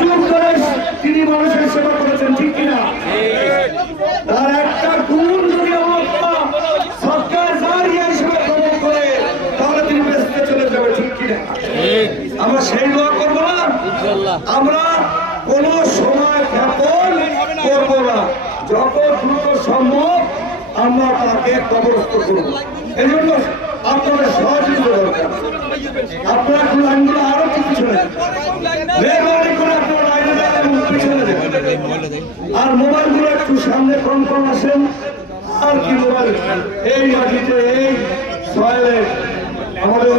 যুগ ধরে তিনি মানুষের সেবা করেছেন, ঠিক কিনা? তার একটা গুণ যদি আমার সরকার জারিয়া হিসেবে গ্রহণ করে তাহলে তিনি বেঁচে চলে যাবে, ঠিক কিনা? আমরা সেই দোয়া করবো না, আমরা কোন সময় জ্ঞাপন করবো না, যত দ্রুত সম্ভব আমরা তাকে কবরস্থ করবো। এই জন্য আপনাদের সহযোগিতা দরকার। আপনারা লাইনগুলো আরো একটু পিছনে মেহরবানি করে আপনারা লাইনে পিছনে দেবেন, আর মোবাইলগুলো একটু সামনে কম কম আসেন। আর কি মোবাইল এই মাটিতে এই সয়েলে আমাদের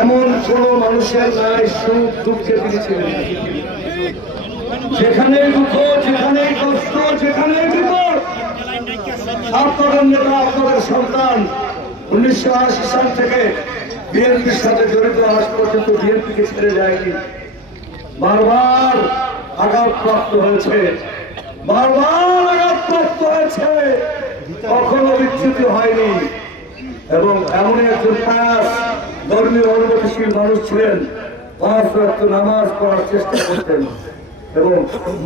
এমন কোন মানুষের নাই সুখ দুঃখে দিয়েছিলেন। যেখানে দুঃখ, যেখানে কষ্ট, যেখানে বিপদ, আপনাদের নেতা, আপনাদের সন্তান 1980 সাল থেকে বিএনপির সাথে জড়িত আজ পর্যন্ত বিএনপিকে ছেড়ে যায়নি। বারবার আঘাতপ্রাপ্ত হয়েছে, বারবার আঘাতপ্রাপ্ত হয়েছে, কখনো বিচ্যুতি হয়নি। এবং এমন একজন ধর্মীয় অনুভূতিশীল মানুষ ছিলেন, 5 ওয়াক্ত নামাজ পড়ার চেষ্টা করতেন এবং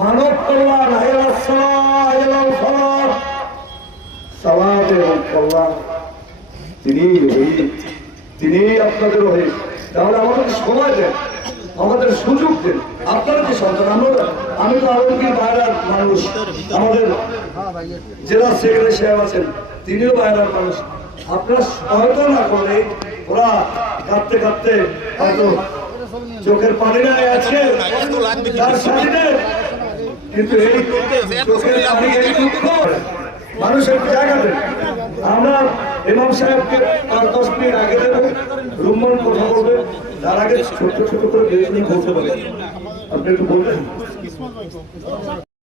মানব কল্যাণ, সালাত এবং কল্যাণ তিনি আপনাদের হয়ে। তাহলে আমাদের সময় দেন, আমাদের সুযোগ দেন। আপনারা যে সন্তান, আমি তো আলমগীর বাইরার মানুষ, আমাদের জেলা সেক্রেটারি সাহেব আছেন, তিনিও বাইরার মানুষ। আপনারা সহায়তা না করলে ওরা কাঁদতে কাঁদতে হয়তো চোখের পানি না আছে তার সাথে, কিন্তু এই চোখের পানি এই দুঃখ মানুষের জায়গা দেন। আমরা ইমাম সাহেবকে 5-10 মিনিট আগে দেবো, রুম্মান কথা বলবে, তার আগে ছোট ছোট করে বলতে পারবেন। আপনি একটু বলবেন?